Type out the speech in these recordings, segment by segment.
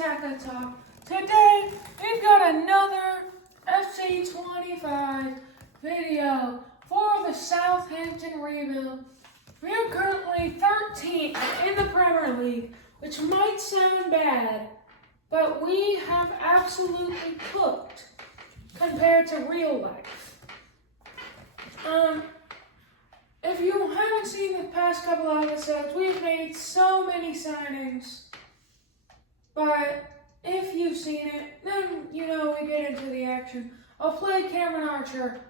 Takata. Today, we've got another FC25 video for the Southampton rebuild. We are currently 13th in the Premier League, which might sound bad, but we have absolutely cooked compared to real life. If you haven't seen the past couple of episodes, we've made so many signings. But if you've seen it, then you know we get into the action. I'll play Cameron Archer.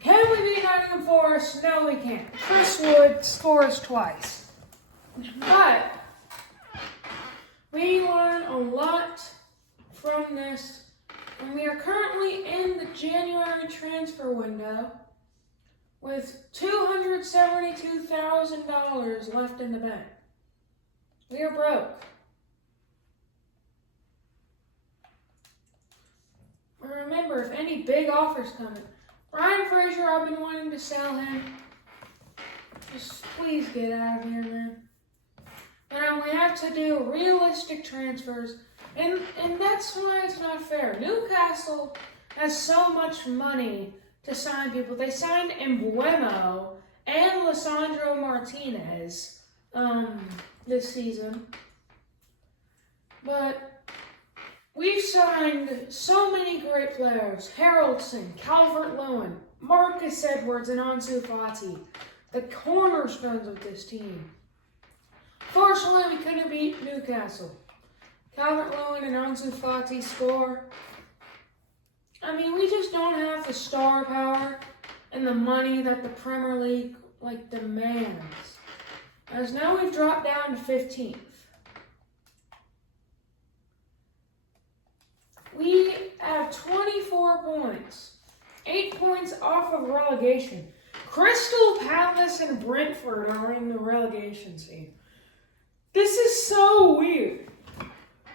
Can we beat Nottingham Forest? No, we can't. Chris Wood scores twice. But we learn a lot from this. And we are currently in the January transfer window with $272,000 left in the bank. We are broke. Remember, if any big offers come in, Ryan Fraser, I've been wanting to sell him. Just please get out of here, man. And we have to do realistic transfers, and that's why it's not fair. Newcastle has so much money to sign people. They signed Embuemo and Lisandro Martinez this season. But we've signed so many great players. Haraldson, Calvert-Lewin, Marcus Edwards, and Ansu Fati. The cornerstones of this team. Fortunately, we couldn't beat Newcastle. Calvert-Lewin and Ansu Fati score. I mean, we just don't have the star power and the money that the Premier League demands. As now we've dropped down to 15th. We have 24 points, 8 points off of relegation. Crystal Palace and Brentford are in the relegation scene. This is so weird,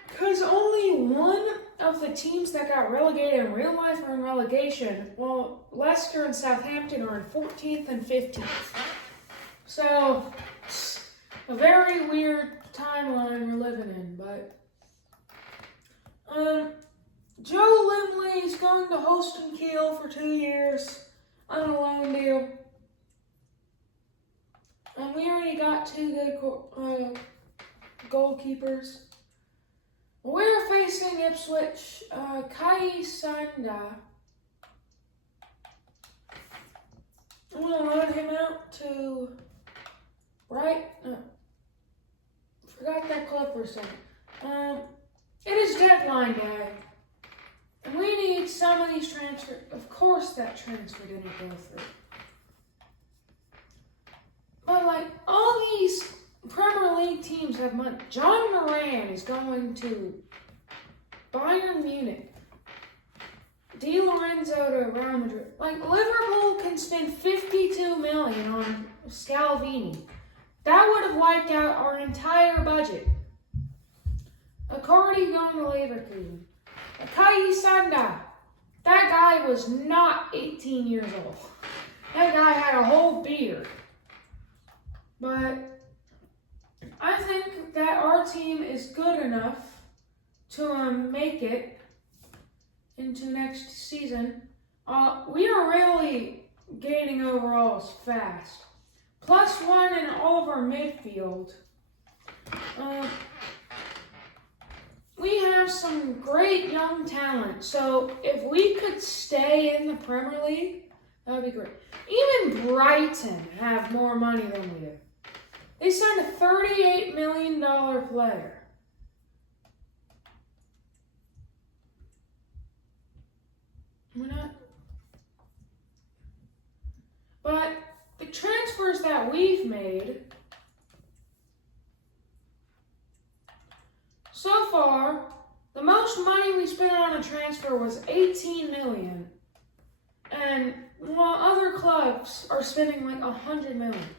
because only one of the teams that got relegated in real life are in relegation, while Leicester and Southampton are in 14th and 15th. So, it's a very weird timeline we're living in, but Joe Limley is going to Holston Kiel for 2 years on a loan deal. And we already got 2 good goalkeepers. We're facing Ipswich. Kai Sanda. I'm going to loan him out to forgot that club for a second. It is deadline day. And we need some of these transfers. Of course that transfer didn't go through. But all these Premier League teams have money. John Moran is going to Bayern Munich. Di Lorenzo to Real Madrid. Liverpool can spend $52 million on Scalvini. That would have wiped out our entire budget. Accardi going to Leverkusen. Kai Sanda. That guy was not 18 years old. That guy had a whole beard. But I think that our team is good enough to make it into next season. We are really gaining overalls fast. +1 in all of our midfield. We have some great young talent, so if we could stay in the Premier League, that would be great. Even Brighton have more money than we do. They signed a $38 million player. We're not. But the transfers that we've made so far, the most money we spent on a transfer was $18 million. And while other clubs are spending $100 million.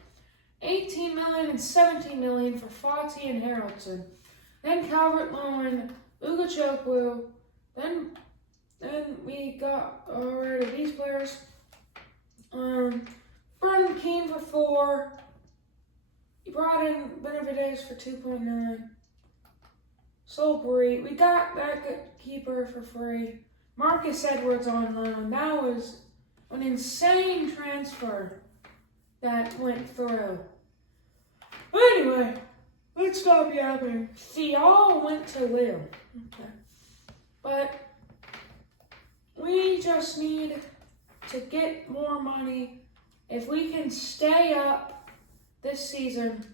$18 million and $17 million for Fati and Haraldson. Then Calvert-Lewin, Ugachukwu. Then we got rid of these players. Brendan Keane for 4. You brought in Benavides for 2.9. Solbury. We got that good keeper for free. Marcus Edwards on loan. That was an insane transfer that went through. Anyway, let's stop yapping. Fial went to Lille. Okay. But we just need to get more money. If we can stay up this season,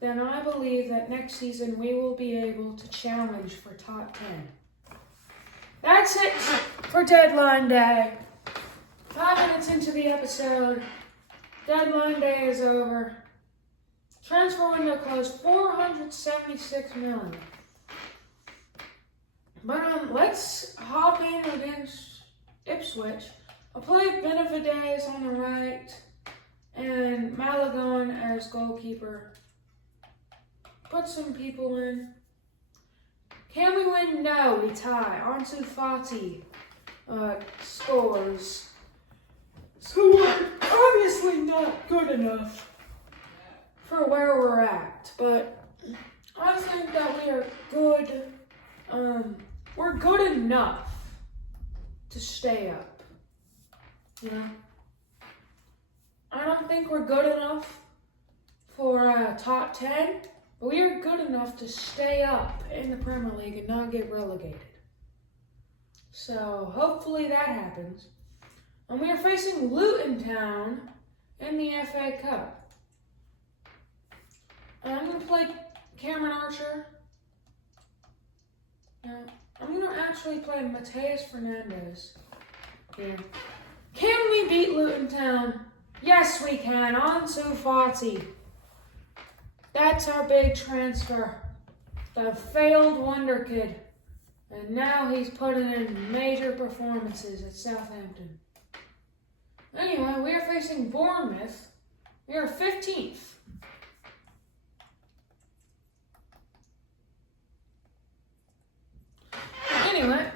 then I believe that next season we will be able to challenge for top 10. That's it for deadline day. 5 minutes into the episode, deadline day is over. Transfer window closed, $476 million. But let's hop in against Ipswich. I'll play Benavides on the right and Malagon as goalkeeper. Put some people in. Can we win? No, we tie. Ansu Fati scores. So we're obviously not good enough for where we're at, but I think that we are good. We're good enough to stay up. You know? I don't think we're good enough for top 10, but we are good enough to stay up in the Premier League and not get relegated. So hopefully that happens. And we are facing Luton Town in the FA Cup. And I'm going to play Cameron Archer. I'm going to actually play Mateus Fernandes here. Can we beat Luton Town? Yes, we can. Ansu Fati. That's our big transfer. The failed wonder kid. And now he's putting in major performances at Southampton. Anyway, we are facing Bournemouth. We are 15th. Anyway,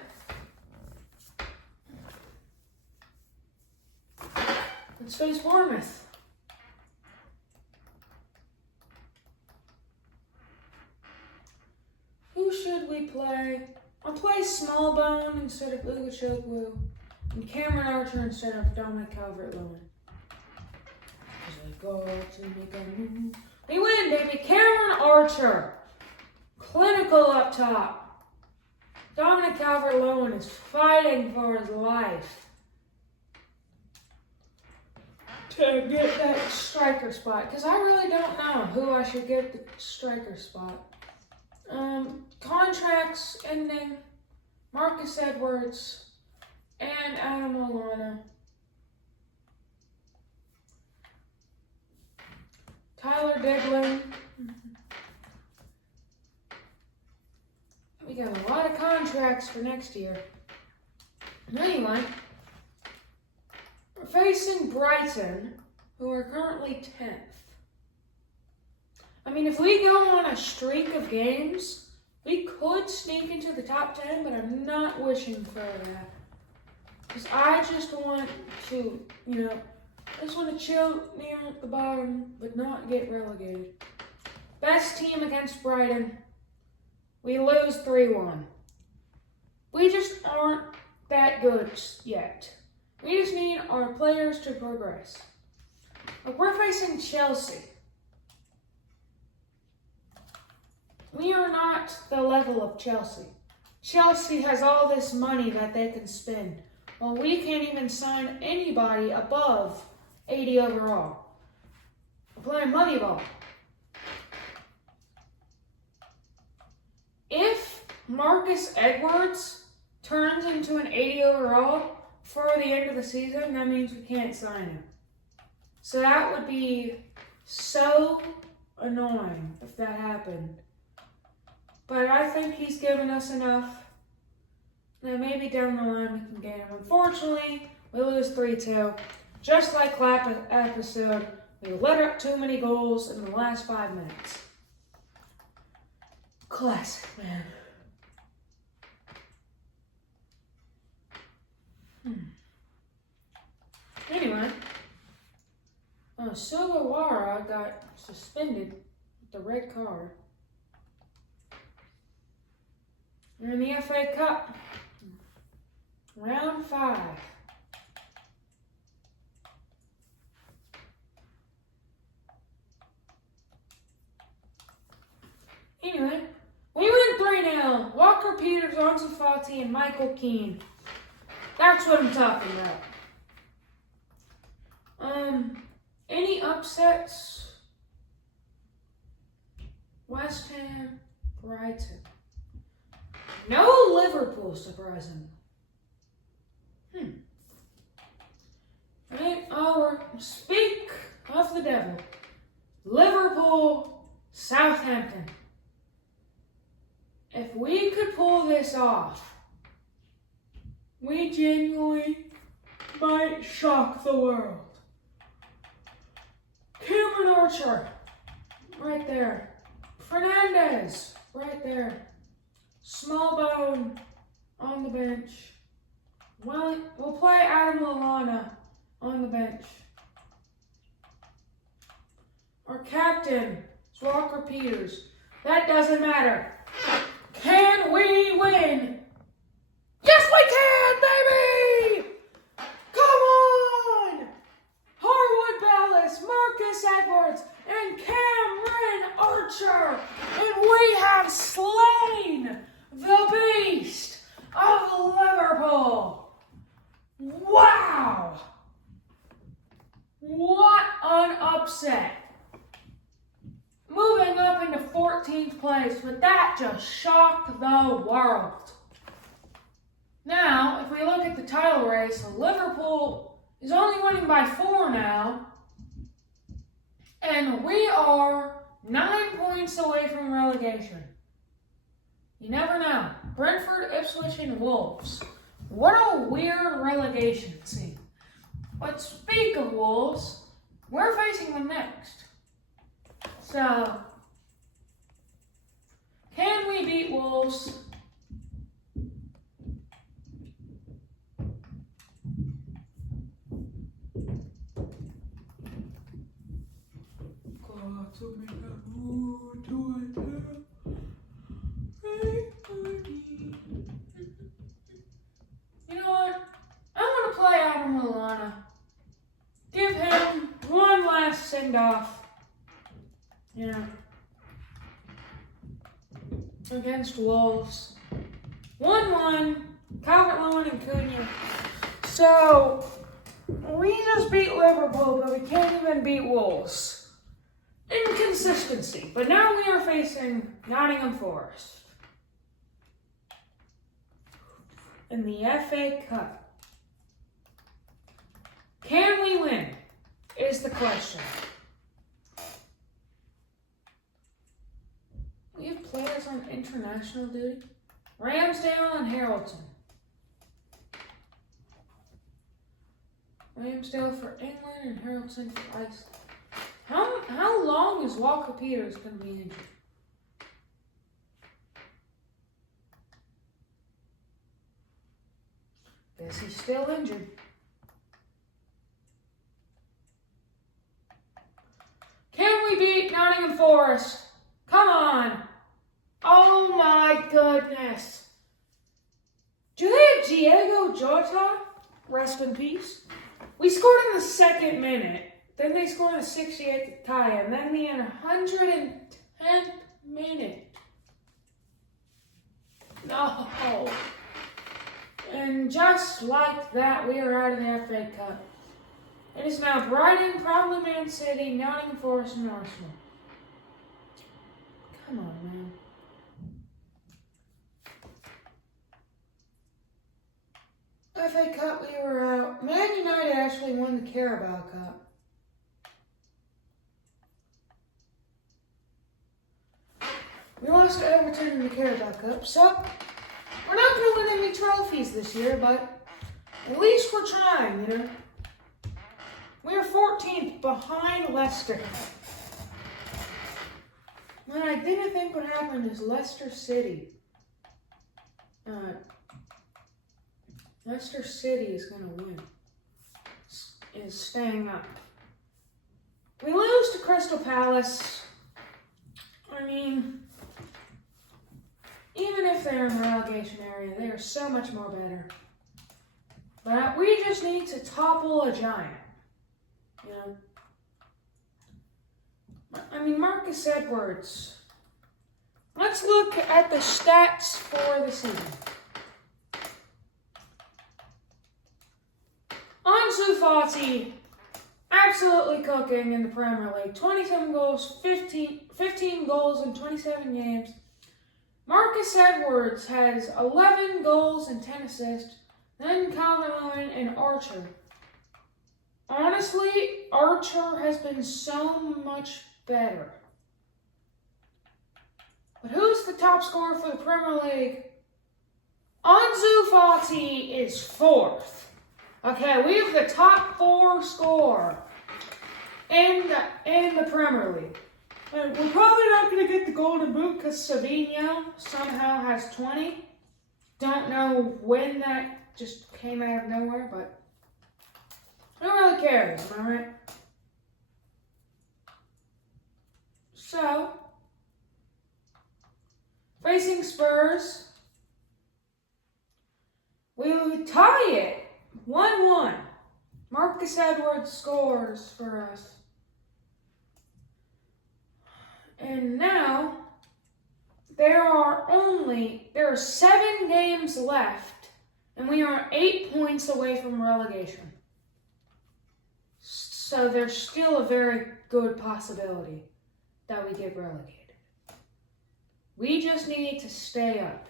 let's face Bournemouth. Who should we play? I'll play Smallbone instead of Ugachukwu and Cameron Archer instead of Dominic Calvert-Lewin. We win, baby. Cameron Archer, clinical up top. Dominic Calvert-Lewin is fighting for his life to get that striker spot, because I really don't know who I should get the striker spot. Contracts ending, Marcus Edwards and Adam Lallana. Tyler Diglin. We got a lot of contracts for next year. Anyway, we're facing Brighton, who are currently 10th. I mean, if we go on a streak of games, we could sneak into the top 10, but I'm not wishing for that. Because I just want to, I just want to chill near the bottom, but not get relegated. Best team against Brighton. We lose 3-1. We just aren't that good yet. We just need our players to progress. But we're facing Chelsea. We are not the level of Chelsea. Chelsea has all this money that they can spend. Well, we can't even sign anybody above 80 overall. We're playing Moneyball. If Marcus Edwards turns into an 80 overall for the end of the season, that means we can't sign him. So that would be so annoying if that happened. But I think he's given us enough that maybe down the line we can get him. Unfortunately, we lose 3-2. Just like last episode, we let up too many goals in the last 5 minutes. Classic, man. Anyway, Sugawara got suspended with the red card. We're in the FA Cup. Round 5. Anyway, we win 3-0. Walker Peters, Ansu Fati, and Michael Keane. That's what I'm talking about. Any upsets? West Ham, Brighton. No Liverpool, surprisingly. Right? Speak of the devil. Liverpool, Southampton. If we could pull this off, we genuinely might shock the world. Cameron Archer, right there. Fernandez, right there. Smallbone on the bench. Well, we'll play Adam Lallana on the bench. Our captain is Walker Peters. That doesn't matter. Can we win? Yes, we can, baby! Come on! Harwood Bellis, Marcus Edwards, and Cameron Archer. And we have slain the beast of Liverpool. Wow! What an upset. Moving up into 14th place, but that just shocked the world. Now, if we look at the title race, Liverpool is only winning by 4 now, and we are 9 points away from relegation. You never know. Brentford, Ipswich, and Wolves. What a weird relegation scene. But speak of Wolves, we're facing them next. So, can we beat Wolves? You know what? I'm going to play Adam Lallana. Give him one last send-off. Against Wolves. 1-1. Calvert-Lewin and Cunha. So, we just beat Liverpool, but we can't even beat Wolves. Inconsistency. But now we are facing Nottingham Forest in the FA Cup. Can we win? Is the question. We have players on international duty. Ramsdale and Harrelson. Ramsdale for England and Harrelson for Iceland. How long is Walker Peters going to be injured? Guess he's still injured. Can we beat Nottingham Forest? Come on. Oh my goodness. Do they have Diego Jota? Rest in peace. We scored in the 2nd minute. Then they scored in the 68th to tie. And then the 110th minute. No. And just like that, we are out of the FA Cup. It is now Brighton, probably Man City, Nottingham Forest, and Arsenal. Come on, man. FA Cup, we were out. Man United actually won the Carabao Cup. We lost to Everton in the Carabao Cup, so we're not going to win any trophies this year, but at least we're trying, you know. We're 14th behind Leicester. What I didn't think would happen is Leicester City. Leicester City is going to win. Is staying up. We lose to Crystal Palace. I mean, even if if they're in the relegation area. They are so much more better. But we just need to topple a giant. You know? I mean, Marcus Edwards. Let's look at the stats for the season. Ansu Fati, absolutely cooking in the Premier League. 27 goals, 15 goals in 27 games. Marcus Edwards has 11 goals and 10 assists. Then Calvert-Lewin and Archer. Honestly, Archer has been so much better. But who's the top scorer for the Premier League? Ansu Fati is 4th. Okay, we have the top 4 scorer in the Premier League. And we're probably not going to get the Golden Boot because Savinho somehow has 20. Don't know when that just came out of nowhere, but I don't really care, am I right? So, facing Spurs, we will tie it 1-1. Marcus Edwards scores for us. And now, there are 7 games left, and we are 8 points away from relegation. So there's still a very good possibility that we get relegated. We just need to stay up.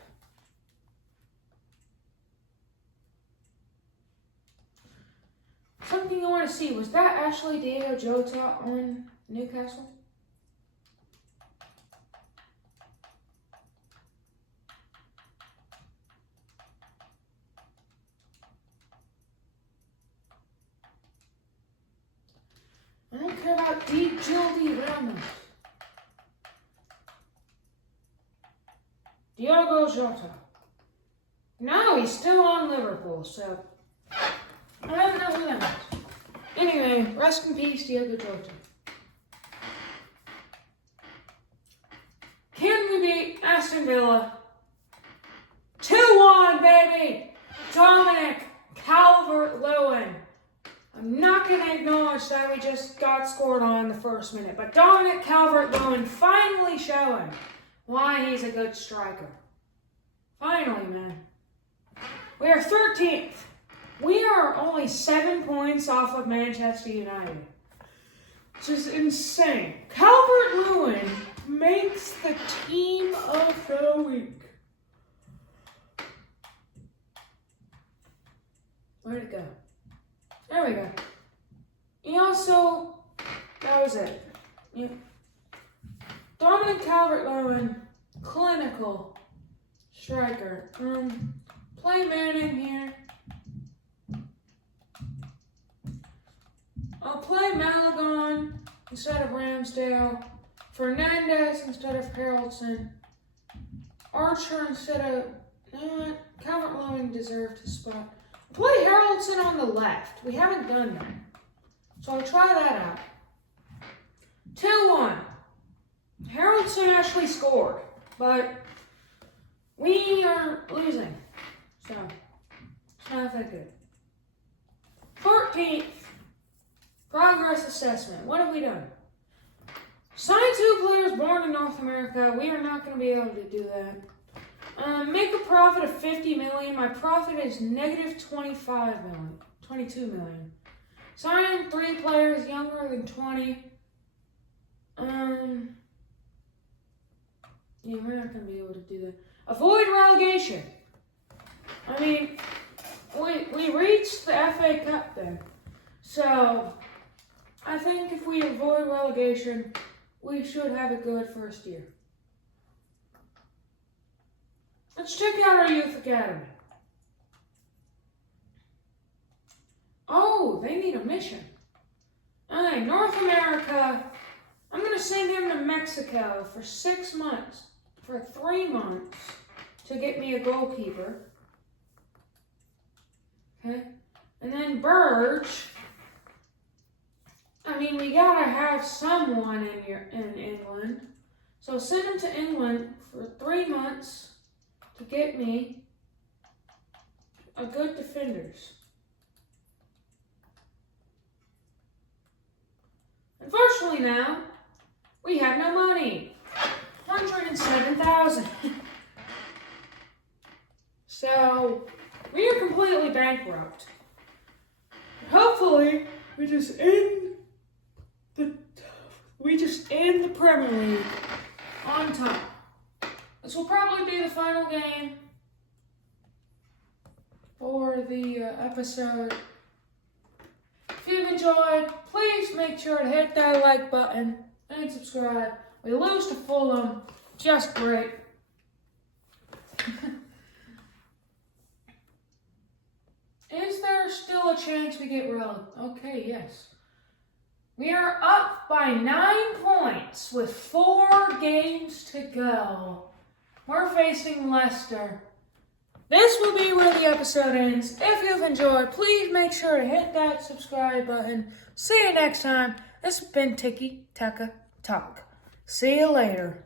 Something I want to see, was that actually Diego Jota on Newcastle? I don't care about Gildy Ramos. Diogo Jota. No, he's still on Liverpool, so I don't know who that is. Anyway, rest in peace, Diogo Jota. Can we beat Aston Villa? 2-1, baby! Dominic Calvert-Lewin. I'm not going to acknowledge that we just got scored on in the first minute, but Dominic Calvert-Lewin finally showing why he's a good striker. Finally, man. We are 13th. We are only 7 points off of Manchester United. Which is insane. Calvert-Lewin makes the team of the week. Where'd it go? There we go. He also, that was it. Yeah. Dominic Calvert-Lewin, clinical striker. Play Manning here. I'll play Malagon instead of Ramsdale. Fernandez instead of Harrelson. Archer instead of... Calvert-Lewin deserved his spot. Play Harrelson on the left. We haven't done that. So I'll try that out. 2-1. Harrelson actually scored, but we are losing. So, it's not that good. 14th. Progress assessment. What have we done? Sign 2 players born in North America. We are not going to be able to do that. Make a profit of $50 million. My profit is negative $25 million. $22 million. Sign 3 players younger than 20. Yeah, we're not going to be able to do that. Avoid relegation. I mean, we reached the FA Cup then. So, I think if we avoid relegation, we should have a good first year. Let's check out our youth academy. Oh, they need a mission. Alright, North America. I'm going to send him to Mexico for 6 months. For 3 months. To get me a goalkeeper. Okay. And then Burge. I mean, we gotta have someone in England. So send him to England for 3 months. to get me a good defenders. Unfortunately now, we have no money. 107,000. So, we are completely bankrupt. Hopefully, we just end the Premier League on top. This will probably be the final game for the episode. If you've enjoyed, please make sure to hit that like button and subscribe. We lose to Fulham, just great. Is there still a chance we get relegated? Okay, yes. We are up by 9 points with 4 games to go. We're facing Leicester. This will be where the episode ends. If you've enjoyed, please make sure to hit that subscribe button. See you next time. This has been Tiki Taka Talk. See you later.